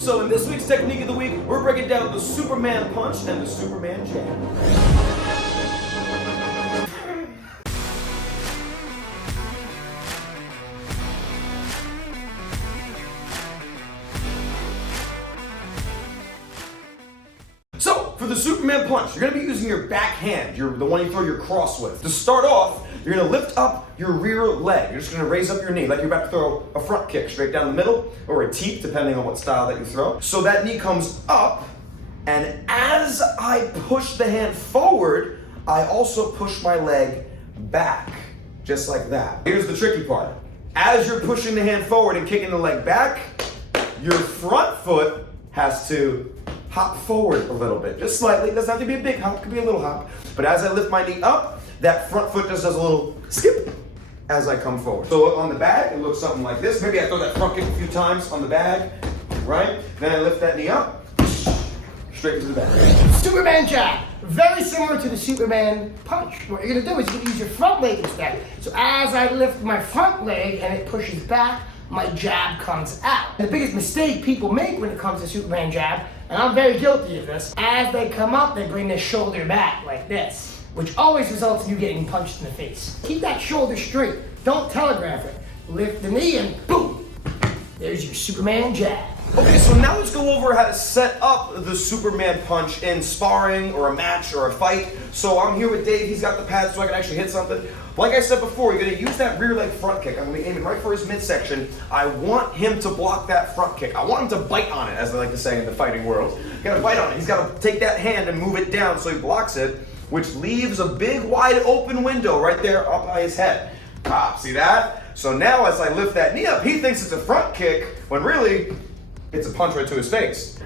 So in this week's technique of the week, we're breaking down the Superman punch and the Superman jab. So, for the Superman punch, you're going to be using your back hand, the one you throw your cross with. To start off, you're going to lift up your rear leg. You're just going to raise up your knee like you're about to throw a front kick straight down the middle, or a teep, depending on what style that you throw. So that knee comes up, and as I push the hand forward, I also push my leg back, just like that. Here's the tricky part. As you're pushing the hand forward and kicking the leg back, your front foot has to hop forward a little bit, just slightly. It doesn't have to be a big hop, it could be a little hop. But as I lift my knee up, that front foot just does a little skip as I come forward. So on the bag, it looks something like this. Maybe I throw that front kick a few times on the bag, right? Then I lift that knee up, straight into the bag. Superman jab, very similar to the Superman punch. What you're gonna do is you're gonna use your front leg instead. So as I lift my front leg and it pushes back, my jab comes out. The biggest mistake people make when it comes to Superman jab, and I'm very guilty of this, as they come up, they bring their shoulder back like this, which always results in you getting punched in the face. Keep that shoulder straight. Don't telegraph it. Lift the knee and boom, there's your Superman jab. Okay, so now let's go over how to set up the Superman punch in sparring or a match or a fight. So I'm here with Dave, he's got the pads so I can actually hit something. Like I said before, you're gonna use that rear leg front kick. I'm gonna be aiming right for his midsection. I want him to block that front kick. I want him to bite on it, as they like to say in the fighting world. You gotta bite on it. He's gotta take that hand and move it down so he blocks it, which leaves a big wide open window right there up by his head. Ah, see that? So now as I lift that knee up, he thinks it's a front kick, when really, it's a punch right to his face.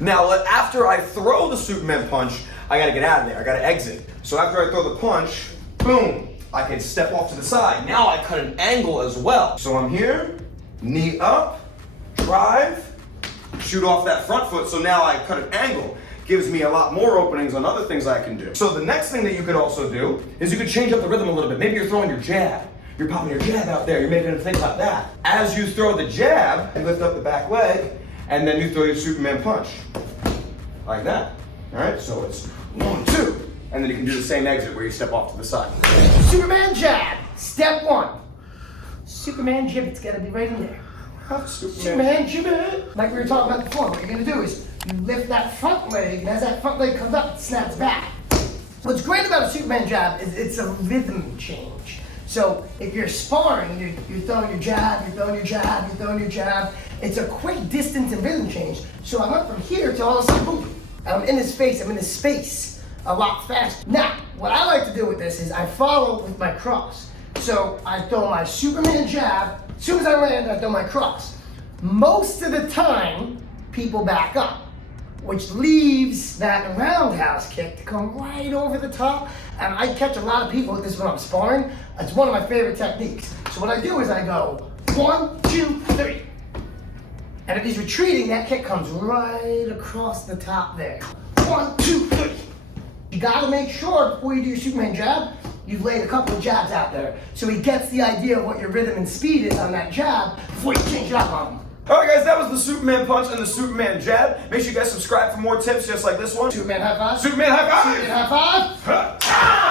Now, after I throw the Superman punch, I gotta get out of there, I gotta exit. So after I throw the punch, boom, I can step off to the side. Now I cut an angle as well. So I'm here, knee up, drive, shoot off that front foot, so now I cut an angle. Gives me a lot more openings on other things I can do. So the next thing that you could also do is you could change up the rhythm a little bit. Maybe you're throwing your jab. You're popping your jab out there, you're making him think about that. As you throw the jab, you lift up the back leg, and then you throw your Superman punch. Like that. All right, so it's 1, 2. And then you can do the same exit where you step off to the side. Superman jab, step 1. Superman jib, it's gotta be right in there. Superman jib. Like we were talking about before, what you're gonna do is you lift that front leg, and as that front leg comes up, it snaps back. What's great about a Superman jab is it's a rhythm change. So if you're sparring, you're throwing your jab, you're throwing your jab, you're throwing your jab. It's a quick distance and rhythm change. So I went from here to all of a sudden, boom, I'm in his face, I'm in his space a lot faster. Now, what I like to do with this is I follow with my cross. So I throw my Superman jab, as soon as I land, I throw my cross. Most of the time, people back up, which leaves that roundhouse kick to come right over the top. And I catch a lot of people with this when I'm sparring. It's one of my favorite techniques. So what I do is I go 1, 2, 3. And if he's retreating, that kick comes right across the top there. 1, 2, 3. You gotta make sure before you do your Superman jab, you've laid a couple of jabs out there. So he gets the idea of what your rhythm and speed is on that jab before you change it up on him. Alright guys, that was the Superman punch and the Superman jab. Make sure you guys subscribe for more tips just like this one. Superman high five. Superman high five! Superman high five.